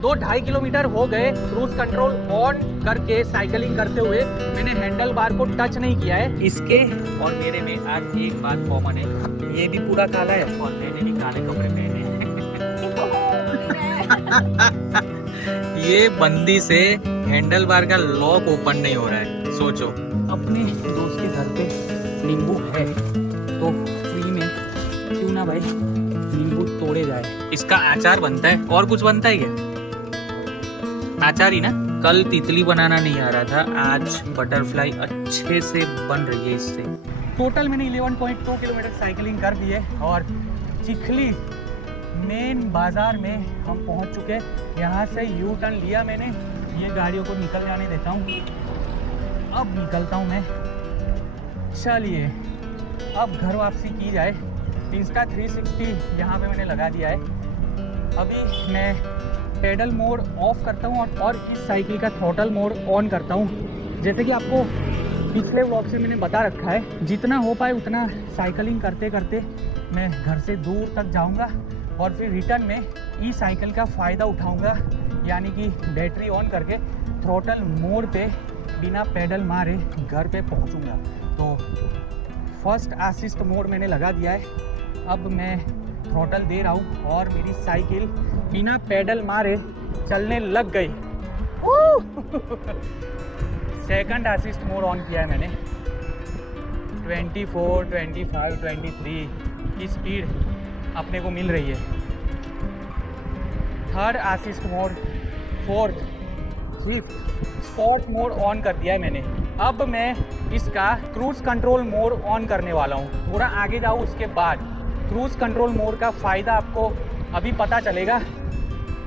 2-2.5 kilometre हो गए cruise control on करके साइकिलिंग करते हुए। मैंने हैंडल बार को टच नहीं किया है। इसके और मेरे में आज एक बात कॉमन है, ये भी पूरा काला है और मैंने भी काले कपड़े पहने हैं। ये बंदी से हैंडल बार का लॉक ओपन नहीं हो रहा है। सोचो, अपने दोस्त के घर पे नींबू है तो फ्री में क्यों ना भाई नींबू तोड़े जाए। इसका अचार बनता है और कुछ बनता है क्या? अचार ही ना। कल तितली बनाना नहीं आ रहा था, आज बटरफ्लाई अच्छे से बन रही है इससे। टोटल मैंने 11.2 किलोमीटर साइकिलिंग कर दी है और चिखली मेन बाजार में हम पहुंच चुके हैं। यहाँ से यू टर्न लिया मैंने, ये गाड़ियों को निकल जाने देता हूँ। अब निकलता हूँ मैं। चलिए अब घर वापसी की जाए। इंस्टा 360 यहाँ पे मैंने लगा दिया है। अभी मैं पेडल मोड ऑफ करता हूँ और इस साइकिल का थ्रॉटल मोड ऑन करता हूँ। जैसे कि आपको पिछले व्लॉग से मैंने बता रखा है, जितना हो पाए उतना साइकिलिंग करते करते मैं घर से दूर तक जाऊँगा और फिर रिटर्न में ई साइकिल का फ़ायदा उठाऊँगा, यानी कि बैटरी ऑन करके थ्रॉटल मोड पे बिना पेडल मारे घर पे पहुँचूँगा। तो फर्स्ट असिस्ट मोड मैंने लगा दिया है। अब मैं थ्रॉटल दे रहा हूँ और मेरी साइकिल बिना पेडल मारे चलने लग गई। सेकंड असिस्ट मोड ऑन किया है मैंने। 24, 25, 23 की स्पीड अपने को मिल रही है। Third assist mode, fourth, fifth sport mode on कर दिया है मैंने। अब मैं इसका क्रूज कंट्रोल मोड ऑन करने वाला हूँ। थोड़ा आगे जाऊँ उसके बाद क्रूज कंट्रोल मोड का फ़ायदा आपको अभी पता चलेगा।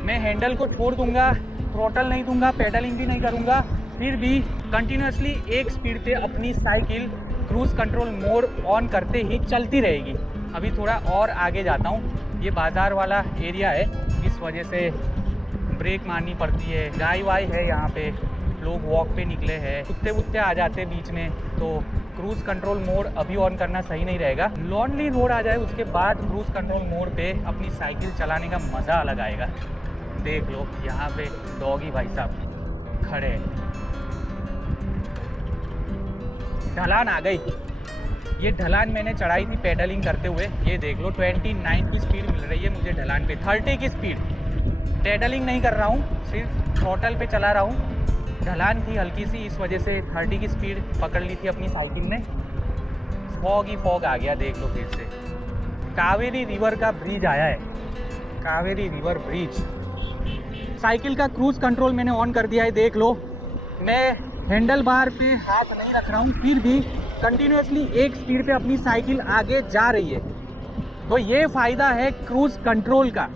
मैं हैंडल को छोड़ दूंगा, थ्रॉटल नहीं दूंगा, पेडलिंग भी नहीं करूंगा, फिर भी कंटिन्यूसली एक स्पीड पे अपनी cycle cruise control mode on करते ही चलती रहेगी। अभी थोड़ा और आगे जाता हूँ। ये बाज़ार वाला एरिया है, इस वजह से ब्रेक मारनी पड़ती है। गाय वाय है यहाँ पे, लोग वॉक पे निकले हैं, कुत्ते वुत्ते आ जाते हैं बीच में, तो क्रूज कंट्रोल मोड अभी ऑन करना सही नहीं रहेगा। लॉन्ली रोड आ जाए उसके बाद क्रूज कंट्रोल मोड पे अपनी साइकिल चलाने का मज़ा अलग आएगा। देख लो यहाँ पे डॉगी भाई साहब खड़े हैं। ढलान आ गई। ये ढलान मैंने चढ़ाई थी पेडलिंग करते हुए। ये देख लो 29 की स्पीड मिल रही है मुझे ढलान पे, 30 की स्पीड। पेडलिंग नहीं कर रहा हूँ, सिर्फ थ्रॉटल पे चला रहा हूँ। ढलान थी हल्की सी, इस वजह से 30 की स्पीड पकड़ ली थी अपनी साइकिल ने। फॉग ही फॉग आ गया, देख लो फिर से। कावेरी रिवर का ब्रिज आया है, कावेरी रिवर ब्रिज। साइकिल का क्रूज कंट्रोल मैंने ऑन कर दिया है, देख लो। मैं हैंडल बार पे हाथ नहीं रख रहा हूँ, फिर भी कंटिन्यूसली एक स्पीड पे अपनी साइकिल आगे जा रही है। तो ये फ़ायदा है क्रूज कंट्रोल का।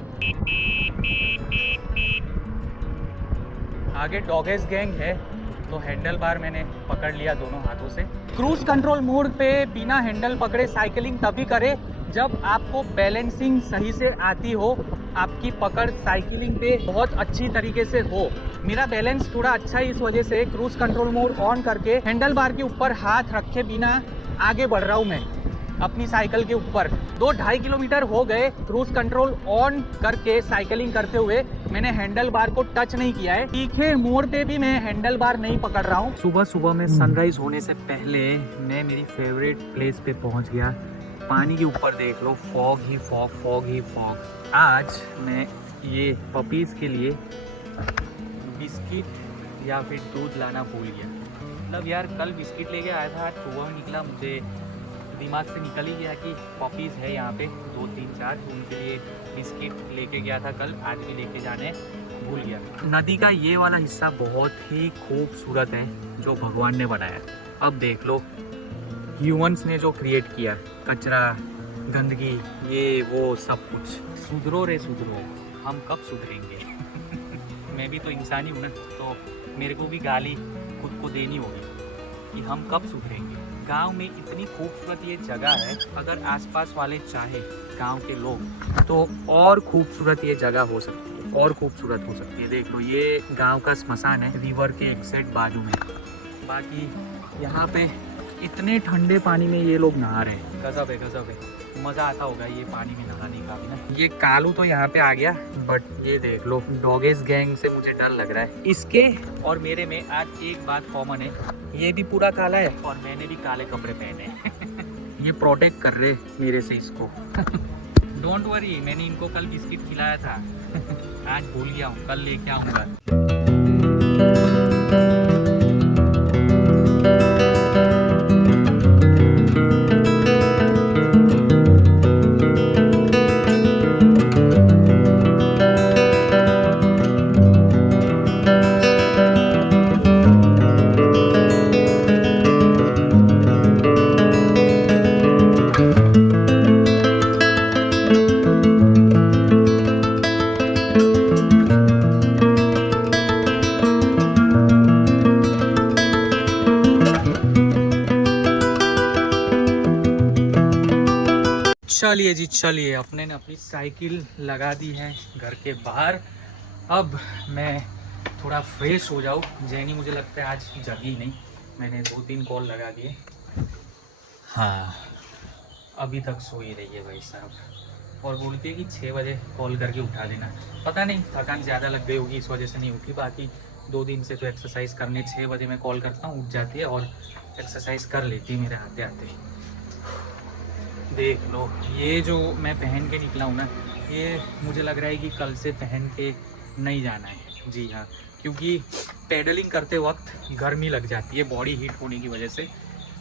आगे डॉगेस गैंग है तो हैंडल बार मैंने पकड़ लिया दोनों हाथों से। क्रूज कंट्रोल मोड पे बिना हैंडल पकड़े साइकिलिंग तभी करें जब आपको बैलेंसिंग सही से आती हो, आपकी पकड़ साइकिलिंग पे बहुत अच्छी तरीके से हो। मेरा बैलेंस थोड़ा अच्छा है, इस वजह से क्रूज कंट्रोल मोड ऑन करके हैंडल बार के ऊपर हाथ रखे बिना आगे बढ़ रहा हूँ मैं अपनी साइकिल के ऊपर। 2-2.5 किलोमीटर हो गए क्रूज कंट्रोल ऑन करके साइकिलिंग करते हुए। मैंने हैंडल बार को टच नहीं किया है। तीखे मोड़ पे भी मैं हैंडल बार नहीं पकड़ रहा हूँ। सुबह सुबह में सनराइज होने से पहले मैं मेरी फेवरेट प्लेस पे पहुँच गया। पानी के ऊपर देख लो, फॉग ही फॉग, फॉग ही फॉग। आज मैं ये पपीज़ के लिए बिस्किट या फिर दूध लाना भूल गया। मतलब यार कल बिस्किट लेके आया था, आज सुबह में निकला, मुझे दिमाग से निकल ही गया कि पपीज़ है यहाँ पे 2, 3, 4, तो उनके लिए बिस्किट लेके गया था कल, आज भी लेके जाने भूल गया। नदी का ये वाला हिस्सा बहुत ही खूबसूरत है जो भगवान ने बनाया। अब देख लो ह्यूमंस ने जो क्रिएट किया, कचरा, गंदगी, ये वो सब कुछ। सुधरो रे सुधरो, हम कब सुधरेंगे? मैं भी तो इंसान ही हूँ ना, तो मेरे को भी गाली खुद को देनी होगी कि हम कब सुधरेंगे। गांव में इतनी खूबसूरत ये जगह है, अगर आसपास वाले चाहे गांव के लोग तो और खूबसूरत ये जगह हो सकती है, और खूबसूरत हो सकती है। देख लो ये गांव का स्मशान है, रिवर के एग्जैक्ट बाजू में। बाकी यहाँ पे इतने ठंडे पानी में ये लोग नहा रहे हैं, गजब है गजब है। मज़ा आता होगा ये पानी में नहाने का भी ना। ये कालू तो यहाँ पे आ गया, बट ये देख लो डॉगेस गैंग से मुझे डर लग रहा है। इसके और मेरे में आज एक बात कॉमन है, ये भी पूरा काला है और मैंने भी काले कपड़े पहने हैं। ये प्रोटेक्ट कर रहे मेरे से इसको। डोंट वरी, मैंने इनको कल बिस्किट खिलाया था। आज भूल गया हूँ, कल लेके आऊँगा। चलिए जी चलिए, अपने ने अपनी साइकिल लगा दी है घर के बाहर। अब मैं थोड़ा फ्रेश हो जाऊँ। जैनी मुझे लगता है आज जगी नहीं, मैंने 2-3 कॉल लगा दिए। हाँ, अभी तक सो ही रही है भाई साहब, और बोलती है कि 6 बजे कॉल करके उठा देना। पता नहीं थकान ज़्यादा लग गई होगी, इस वजह से नहीं उठी। बाकी 2 दिन से तो एक्सरसाइज करने 6 बजे मैं कॉल करता हूँ, उठ जाती है और एक्सरसाइज कर लेती है मेरे आते आते। देख लो, ये जो मैं पहन के निकला हूँ ना, ये मुझे लग रहा है कि कल से पहन के नहीं जाना है। जी हाँ, क्योंकि पेडलिंग करते वक्त गर्मी लग जाती है बॉडी हीट होने की वजह से,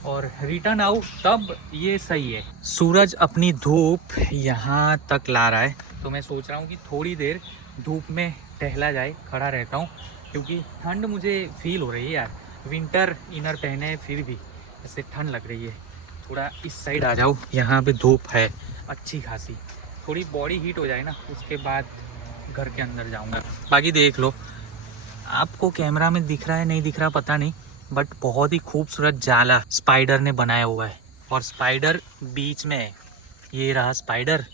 और रिटर्न आऊँ तब ये सही है। सूरज अपनी धूप यहाँ तक ला रहा है, तो मैं सोच रहा हूँ कि थोड़ी देर धूप में टहला जाए। खड़ा रहता हूँ क्योंकि ठंड मुझे फील हो रही है यार। विंटर इनर पहने फिर भी ऐसे ठंड लग रही है। थोड़ा इस साइड आ जाओ, यहाँ पे धूप है अच्छी खासी, थोड़ी बॉडी हीट हो जाए ना, उसके बाद घर के अंदर जाऊँगा। बाकी देख लो, आपको कैमरा में दिख रहा है नहीं दिख रहा पता नहीं, बट बहुत ही खूबसूरत जाला स्पाइडर ने बनाया हुआ है, और स्पाइडर बीच में है। ये रहा स्पाइडर,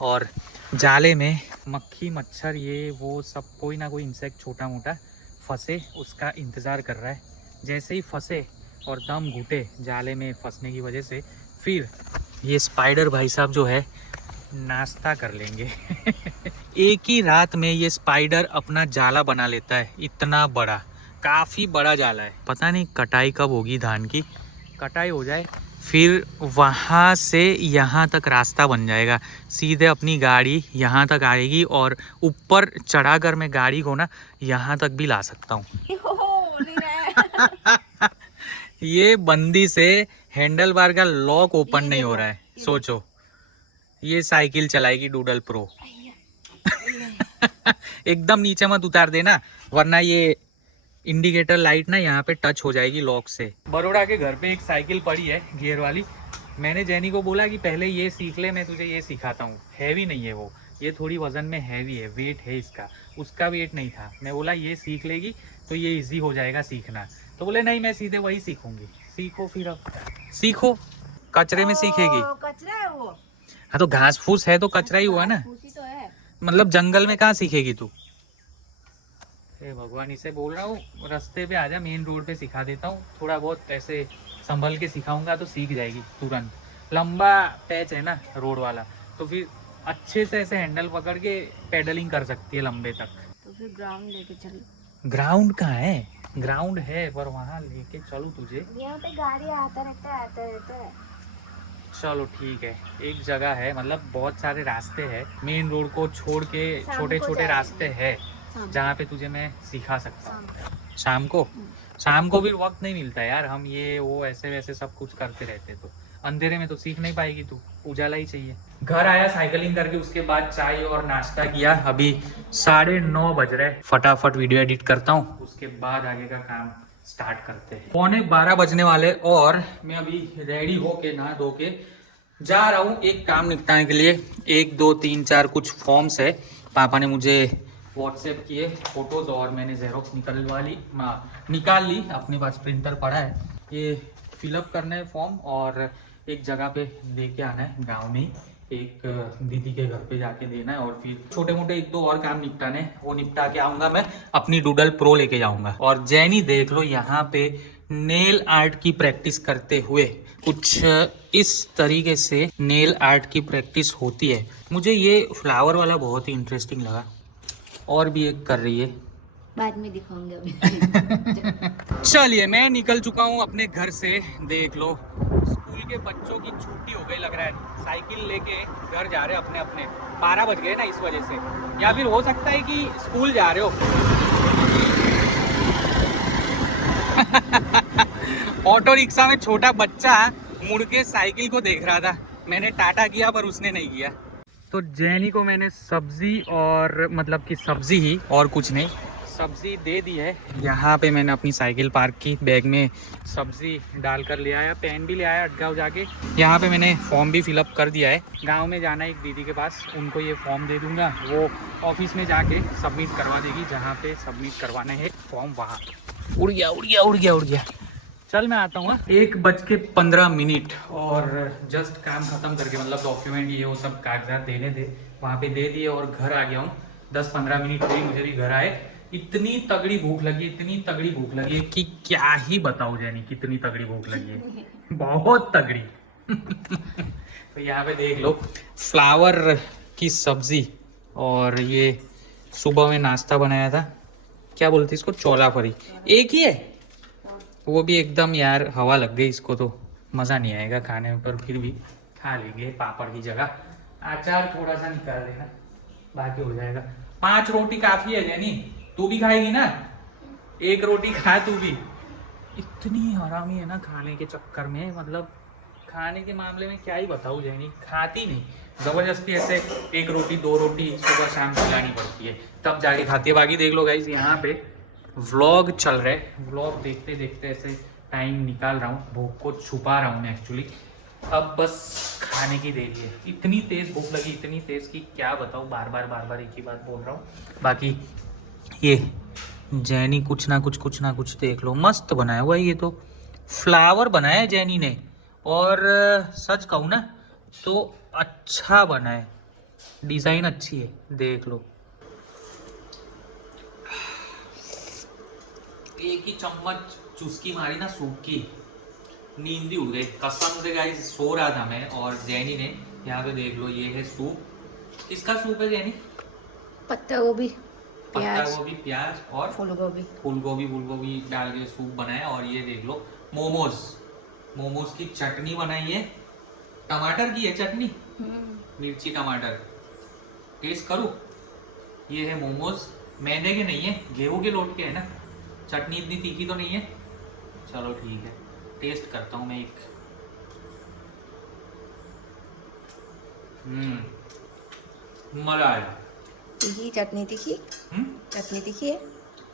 और जाले में मक्खी मच्छर ये वो सब कोई ना कोई इंसेक्ट छोटा मोटा फंसे, उसका इंतज़ार कर रहा है। जैसे ही फंसे और दम घुटे जाले में फंसने की वजह से, फिर ये स्पाइडर भाई साहब जो है नाश्ता कर लेंगे। एक ही रात में ये स्पाइडर अपना जाला बना लेता है, इतना बड़ा, काफ़ी बड़ा जाला है। पता नहीं कटाई कब होगी धान की, कटाई हो जाए फिर वहाँ से यहाँ तक रास्ता बन जाएगा। सीधे अपनी गाड़ी यहाँ तक आएगी और ऊपर चढ़ाकर मैं गाड़ी को ना यहाँ तक भी ला सकता हूँ। ये बंदी से हैंडल बार का लॉक ओपन नहीं हो रहा है, सोचो। ये साइकिल चलाएगी डूडल प्रो। एकदम नीचे मत उतार देना, वरना ये इंडिकेटर लाइट ना यहाँ पे टच हो जाएगी लॉक से। बड़ौदा के घर पे एक साइकिल पड़ी है गियर वाली। मैंने जैनी को बोला कि पहले ये सीख ले, मैं तुझे ये सिखाता हूँ। हैवी नहीं है वो, ये थोड़ी वजन में हैवी है, वेट है इसका, उसका वेट नहीं था। मैं बोला ये सीख लेगी तो ये इजी हो जाएगा सीखना, तो बोले नहीं मैं सीधे वही सीखूंगी। सीखो फिर, अब सीखो, कचरे में सीखेगी। कचरा है वो। हाँ तो घास फूस है तो कचरा ही हुआ ना, तो है। मतलब जंगल में कहाँ सीखेगी तू। हे भगवान, इसे बोल रहा हूँ रास्ते पे आजा, मेन रोड पे सिखा देता हूँ। थोड़ा बहुत ऐसे संभल के सिखाऊंगा तो सीख जाएगी तुरंत। लंबा पैच है ना रोड वाला, तो फिर अच्छे से ऐसे हैंडल पकड़ के पेडलिंग कर सकती है लंबे तक। तो फिर ग्राउंड लेके चल। ग्राउंड कहाँ है? ग्राउंड है पर वहाँ लेके चलूँ तुझे? यहाँ पे गाड़ी आता रहता है। चलो ठीक है, एक जगह है, मतलब बहुत सारे रास्ते हैं मेन रोड को छोड़ के, छोटे छोटे रास्ते हैं जहाँ पे तुझे मैं सिखा सकता हूँ। शाम को? शाम को भी वक्त नहीं मिलता यार, हम ये वो ऐसे वैसे सब कुछ करते रहते, तो अंधेरे में तो सीख नहीं पाएगी तू, उजाला ही चाहिए। घर आया साइकिलिंग करके, उसके बाद चाय और नाश्ता किया। अभी 9:30 बज रहे, फटाफट वीडियो एडिट करता हूँ, उसके बाद आगे का काम स्टार्ट करते हैं। 11:15 बजने वाले, और मैं अभी रेडी होके नहा धो के जा रहा हूँ एक काम निपटाने के लिए। 1 2 3 4 कुछ फॉर्म्स है, पापा ने मुझे व्हाट्सएप किए फोटोज, और मैंने जेरोक्स निकाल ली, अपने पास प्रिंटर पड़ा है। ये फिलअप करना है फॉर्म, और एक जगह पे दे के आना है गाँव में, एक दीदी के घर पे जाके देना है, और फिर छोटे मोटे 1-2 और काम निपटाने, वो निपटा के आऊँगा। मैं अपनी डूडल प्रो लेके जाऊँगा। और जैनी देख लो यहाँ पे नेल आर्ट की प्रैक्टिस करते हुए कुछ इस तरीके से नेल आर्ट की प्रैक्टिस होती है। मुझे ये फ्लावर वाला बहुत ही इंटरेस्टिंग लगा। और भी एक कर रही है, बाद में दिखाऊंगी अभी। चलिए मैं निकल चुका हूँ अपने घर से। देख लो, स्कूल के बच्चों की छुट्टी हो गई लग रहा है। साइकिल लेके घर जा रहे हैं अपने अपने। 12 बज गए ना इस वजह से, या फिर हो सकता है कि स्कूल जा रहे हो। ऑटो रिक्शा में छोटा बच्चा मुड़ के साइकिल को देख रहा था। मैंने टाटा किया पर उसने नहीं किया। तो जैनी को मैंने सब्जी, और मतलब कि सब्जी ही और कुछ नहीं, सब्जी दे दी है। यहाँ पे मैंने अपनी साइकिल पार्क की, बैग में सब्जी डाल कर ले आया, पेन भी ले आया अटकाव जाके। यहाँ पे मैंने फॉर्म भी फिलअप कर दिया है। गांव में जाना है एक दीदी के पास, उनको ये फॉर्म दे दूंगा, वो ऑफिस में जाके सबमिट करवा देगी। जहाँ पे सबमिट करवाना है फॉर्म वहाँ। उड़ गया उड़ गया उड़ गया उड़ गया। चल मैं आता हूँ। 1:15 और जस्ट काम खत्म करके, मतलब डॉक्यूमेंट ये वो सब कागजात देने थे, वहाँ पे दे दिए और घर आ गया हूँ। 10-15 मिनट हुई मुझे भी घर आए। इतनी तगड़ी भूख लगी, इतनी तगड़ी भूख लगी है कि क्या ही बताऊँ जैनी, कितनी तगड़ी भूख लगी है, बहुत तगड़ी। तो यहाँ पे देख लो, फ्लावर की सब्जी, और ये सुबह में नाश्ता बनाया था, क्या बोलते इसको, चोला फरी। एक ही है वो भी एकदम, यार हवा लग गई इसको तो मज़ा नहीं आएगा खाने में, पर फिर भी खा लेंगे। पापड़ की जगह अचार थोड़ा सा निकाल देना, बाकी हो जाएगा। 5 रोटी काफ़ी है जैनी, तू भी खाएगी ना? 1 रोटी खा तू भी। इतनी हरामी है ना खाने के चक्कर में, मतलब खाने के मामले में क्या ही बताऊँ जैनी, खाती नहीं, ज़बरदस्ती ऐसे 1 रोटी 2 रोटी सुबह शाम खिलानी पड़ती है, तब जाके खाती है। बाकी देख लो गाइस, यहाँ पे व्लॉग चल रहे, व्लॉग देखते देखते ऐसे टाइम निकाल रहा हूँ, भूख को छुपा रहा हूँ मैं एक्चुअली। अब बस खाने की देरी है। इतनी तेज़ भूख लगी, इतनी तेज़ कि क्या बताऊँ, बार बार एक ही बात बोल रहा हूँ। बाकी ये जैनी कुछ ना कुछ देख लो, मस्त बनाया हुआ है। ये तो फ्लावर बनाया है जैनी ने, और सच कहूँ ना तो अच्छा बना है, डिज़ाइन अच्छी है, देख लो। एक ही चम्मच चुस्की मारी ना सूप की, नींद ही उड़ गई कसम से गाइस। सो रहा था मैं, और जैनी ने, यहाँ पे देख लो, ये है सूप। किसका सूप है जैनी? पत्ता गोभी, पत्ता गोभी, प्याज और फूल गोभी डाल के सूप बनाया। और ये देख लो मोमोज की चटनी बनाई है, टमाटर की है चटनी, मिर्ची टमाटर। टेस्ट करूँ? ये है मोमोज, मैदे के नहीं है, गेहूं के लोट के है ना। चटनी इतनी तीखी तो नहीं है, चलो ठीक है, टेस्ट करता हूँ मैं एक। मजा आया। तीखी चटनी, तीखी चटनी तीखी है।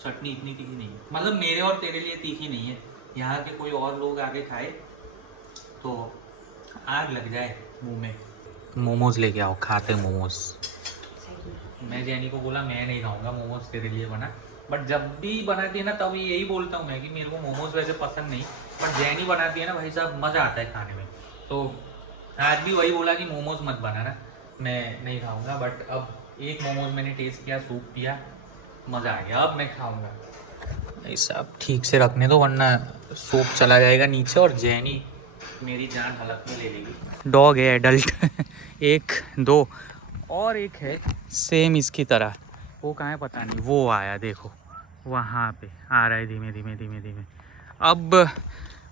चटनी इतनी तीखी नहीं है, मतलब मेरे और तेरे लिए तीखी नहीं है। यहाँ के कोई और लोग आके खाए तो आग लग जाए मुंह में। मोमोज लेके आओ, खाते मोमोज। मैं जैनी को बोला मैं नहीं खाऊंगा मोमोज, तेरे लिए बना। बट जब भी बनाती है ना तब यही बोलता हूँ मैं कि मेरे को मोमोज वैसे पसंद नहीं, बट जैनी बनाती है ना भाई साहब, मज़ा आता है खाने में। तो आज भी वही बोला कि मोमोज मत बनाना, मैं नहीं खाऊंगा। बट अब एक मोमोज मैंने टेस्ट किया, सूप पिया, मज़ा आ गया, अब मैं खाऊंगा। भाई साहब ठीक से रखने दो, वरना सूप चला जाएगा नीचे और जैनी मेरी जान हलक में ले लेगी। डॉग है एडल्ट एक 2 और एक है सेम इसकी तरह, वो कहाँ है पता नहीं, वो आया देखो, वहाँ पे आ रहा है धीमे धीमे। अब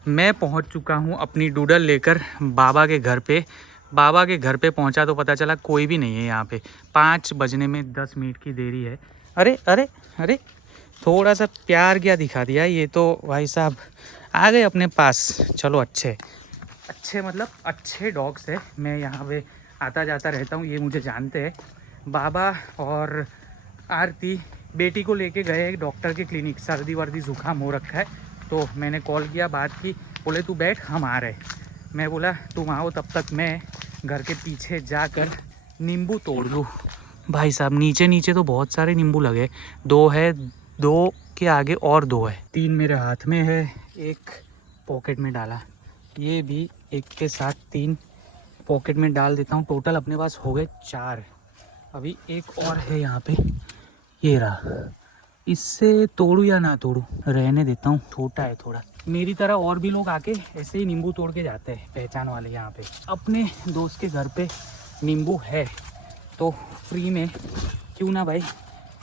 मैं पहुँच चुका हूँ अपनी डूडल लेकर बाबा के घर पे। बाबा के घर पे पहुँचा तो पता चला कोई भी नहीं है यहाँ पे। 5 बजने में 10 मिनट की देरी है। अरे अरे अरे, थोड़ा सा प्यार क्या दिखा दिया, ये तो भाई साहब आ गए अपने पास। चलो अच्छे मतलब अच्छे डॉग्स है। मैं यहाँ पे आता जाता रहता हूँ, ये मुझे जानते हैं। बाबा और आरती बेटी को लेके गए एक डॉक्टर के क्लिनिक, सर्दी वर्दी ज़ुकाम हो रखा है। तो मैंने कॉल किया, बात की, बोले तू बैठ हम आ रहे। मैं बोला तुम आओ, तब तक मैं घर के पीछे जाकर नींबू तोड़ लूँ। भाई साहब नीचे तो बहुत सारे नींबू लगे, 2 है, 2 के आगे और 2 है, 3 मेरे हाथ में है, 1 पॉकेट में डाला, ये भी एक के साथ 3 पॉकेट में डाल देता हूँ। टोटल अपने पास हो गए 4। अभी एक और है यहाँ पे, ये रहा, इससे तोड़ू या ना तोड़ू, रहने देता हूँ, छोटा है थोड़ा। मेरी तरह और भी लोग आके ऐसे ही नींबू तोड़ के जाते हैं, पहचान वाले। यहाँ पे अपने दोस्त के घर पे नींबू है तो फ्री में क्यों ना भाई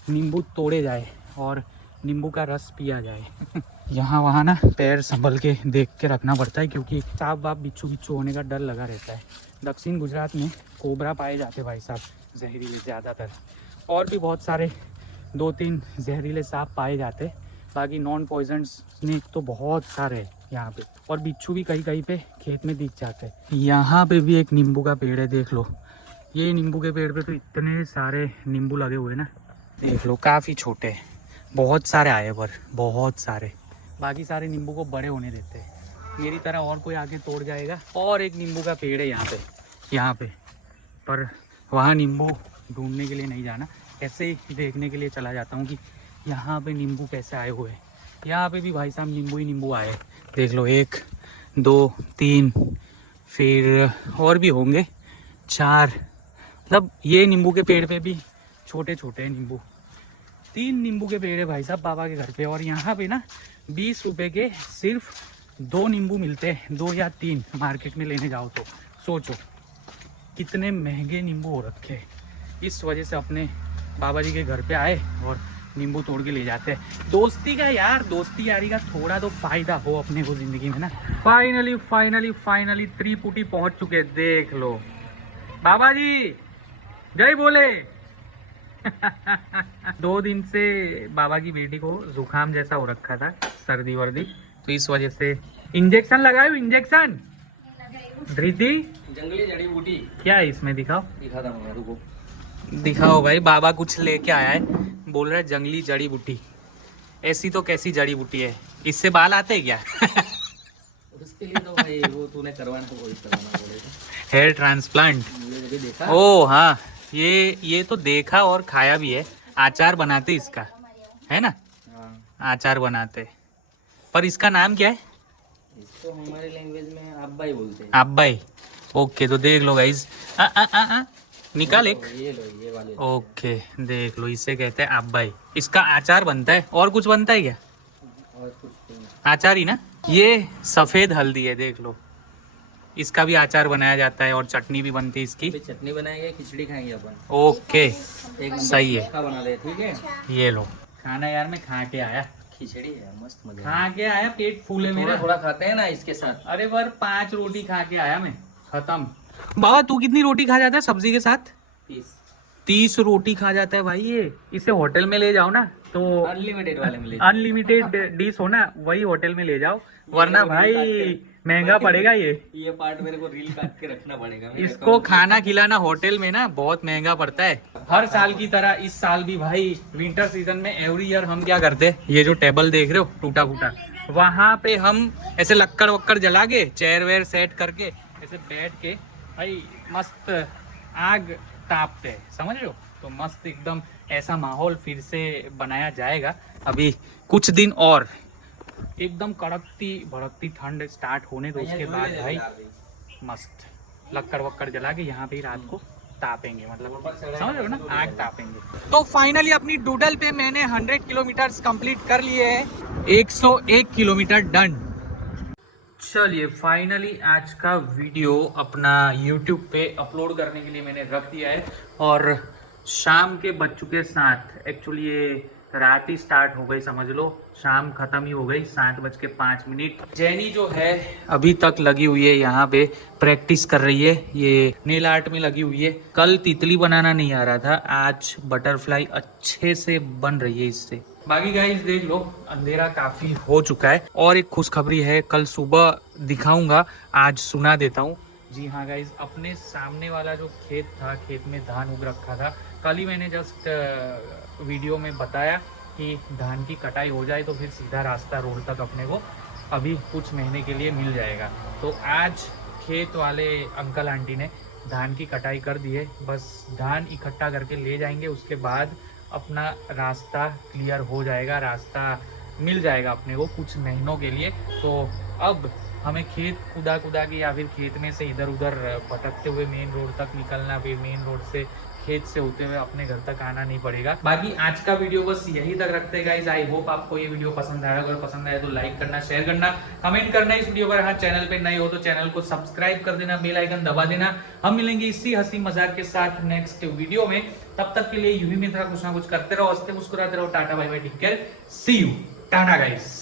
नींबू तोड़े जाए और नींबू का रस पिया जाए। यहाँ वहाँ ना पैर संभल के देख के रखना पड़ता है, क्योंकि सांप वाप बिच्छू बिच्छू होने का डर लगा रहता है। दक्षिण गुजरात में कोबरा पाए जाते भाई साहब, जहरीले ज़्यादातर, और भी बहुत सारे 2-3 जहरीले सांप पाए जाते, बाकी नॉन पॉइजन स्नेक तो बहुत सारे हैं यहाँ पे, और बिच्छू भी कहीं कहीं पे खेत में दिख जाते हैं। यहाँ पे भी एक नींबू का पेड़ है, देख लो। ये नींबू के पेड़ पे तो इतने सारे नींबू लगे हुए ना, देख लो, काफ़ी छोटे हैं, बहुत सारे आए पर बहुत सारे। बाकी सारे नींबू को बड़े होने देते हैं, मेरी तरह और कोई आगे तोड़ जाएगा। और एक नींबू का पेड़ है यहाँ पे, पर वहाँ नींबू ढूंढने के लिए नहीं जाना, ऐसे ही देखने के लिए चला जाता हूँ कि यहाँ पे नींबू कैसे आए हुए हैं। यहाँ पे भी भाई साहब नींबू ही नींबू आए, देख लो, 1 2 3, फिर और भी होंगे 4। मतलब ये नींबू के पेड़ पे भी छोटे छोटे हैं नींबू। 3 नींबू के पेड़ है भाई साहब बाबा के घर पे, और यहाँ पे ना 20 रुपए के सिर्फ 2 नींबू मिलते हैं, 2 या 3 मार्केट में लेने जाओ तो। सोचो कितने महंगे नींबू हो रखे हैं। इस वजह से अपने बाबा जी के घर पे आए और नींबू तोड़ के ले जाते हैं। दोस्ती का यार, दोस्ती यारी का थोड़ा तो फायदा हो अपने को जिंदगी में ना। फाइनली त्रिपुटी पहुंच चुके, देख लो। बाबा जी जय बोले। 2 दिन से बाबा की बेटी को जुकाम जैसा हो रखा था, सर्दी वर्दी, तो इस वजह से इंजेक्शन लगाए। इंजेक्शन धृति जंगली जड़ी बूटी क्या है इसमें, दिखाओ। दिखाता हूँ, रुको। दिखाओ भाई, बाबा कुछ लेके आया है, बोल रहा है जंगली जड़ी बूटी। ऐसी तो कैसी जड़ी बूटी है, इससे बाल आते हैं क्या? उसके लिए तो भाई वो तूने करवाना तो वही करवाना बोलेगा, हेयर ट्रांसप्लांट। मुझे भी देखा। ओ हाँ, ये तो देखा और खाया भी है। अचार बनाते इसका, है ना? हाँ। अचार बनाते, पर इसका नाम क्या है? इसको हमारे लैंग्वेज में अब्बाई बोलते हैं। अब्बाई। ओके, तो देख लो गाइस, निकाल एक। ये लो, ये वाले। ओके, देख लो, इसे कहते हैं अब्बाई। इसका अचार बनता है, और कुछ बनता है क्या? और कुछ नहीं। अचार ही ना। ये सफेद हल्दी है, देख लो, इसका भी अचार बनाया जाता है और चटनी भी बनती है इसकी। अभी चटनी बनाएंगे, खिचड़ी खाएंगे अपन। ओके, एक नंबर सही है। का बना दे, ठीक है। ये लो खाना यार, मैं खा के आया, खिचड़ी है मस्त, मजा खा के आया, पेट फूले मेरा। थोड़ा खाते हैं ना इसके साथ। अरे पर 5 रोटी खा के आया मैं, खत्म। बाबा तू कितनी रोटी खा जाता है सब्जी के साथ? 30 रोटी खा जाता है भाई ये। इसे होटल में ले जाओ ना, तो अनलिमिटेड वाले मिले। अनलिमिटेड डिश हो ना, वही होटल में ले जाओ, वरना भाई महंगा पड़ेगा ये पार्ट मेरे को रील काट के रखना पड़ेगा। इसको खाना खिलाना होटल में ना बहुत महंगा पड़ता है। हर साल की तरह इस साल भी भाई विंटर सीजन में एवरी ईयर हम क्या करते हैं, ये जो टेबल देख रहे हो टूटा फूटा, वहाँ पे हम ऐसे लक्कड़ वक्कड़ जला के, चेयर वेयर सेट करके, ऐसे बैठ के भाई मस्त आग तापते हैं, समझ रहे हो? तो मस्त एकदम ऐसा माहौल फिर से बनाया जाएगा। अभी कुछ दिन और एकदम कड़कती भड़कती ठंड स्टार्ट होने दो, उसके बाद भाई मस्त लक्कड़ वक्कड़ जला के यहाँ पे ही रात को तापेंगे, मतलब समझ रहे हो ना, आग तापेंगे। तो फाइनली अपनी डूडल पे मैंने 100 किलोमीटर कंप्लीट कर लिए हैं, 101 किलोमीटर डन। चलिए फाइनली आज का वीडियो अपना YouTube पे अपलोड करने के लिए मैंने रख दिया है, और शाम के बज चुके 7। एक्चुअली ये रात ही स्टार्ट हो गई, समझ लो शाम खत्म ही हो गई, 7:05। जैनी जो है अभी तक लगी हुई है यहाँ पे, प्रैक्टिस कर रही है, ये नेल आर्ट में लगी हुई है। कल तितली बनाना नहीं आ रहा था, आज बटरफ्लाई अच्छे से बन रही है इससे। बाकी गाइस देख लो, अंधेरा काफी हो चुका है, और एक खुशखबरी है, कल सुबह दिखाऊंगा, आज सुना देता हूँ। जी हाँ गाइस, अपने सामने वाला जो खेत था, खेत में धान उग रखा था, कल ही मैंने जस्ट वीडियो में बताया कि धान की कटाई हो जाए तो फिर सीधा रास्ता रोड तक अपने को अभी कुछ महीने के लिए मिल जाएगा। तो आज खेत वाले अंकल आंटी ने धान की कटाई कर दी है, बस धान इकट्ठा करके ले जाएंगे, उसके बाद अपना रास्ता क्लियर हो जाएगा, रास्ता मिल जाएगा अपने को कुछ महीनों के लिए। तो अब हमें खेत कुदा के या फिर खेत में से इधर उधर भटकते हुए मेन रोड तक निकलना, फिर मेन रोड से खेत से होते हुए अपने घर तक आना नहीं पड़ेगा। बाकी आज का वीडियो बस यही तक रखते हैं गाइस। आई होप आपको ये वीडियो पसंद आया। अगर पसंद आया तो लाइक करना, शेयर करना, कमेंट करना इस वीडियो पर। हाँ, चैनल पे नए हो तो चैनल को सब्सक्राइब कर देना, बेल आइकन दबा देना। हम मिलेंगे इसी हंसी मजाक के साथ नेक्स्ट वीडियो में। तब तक के लिए यूं ही मित्रा कुछ ना कुछ करते रहो, हंसते मुस्कुराते रहो। Tata bye bye, take care, see you, tata guys.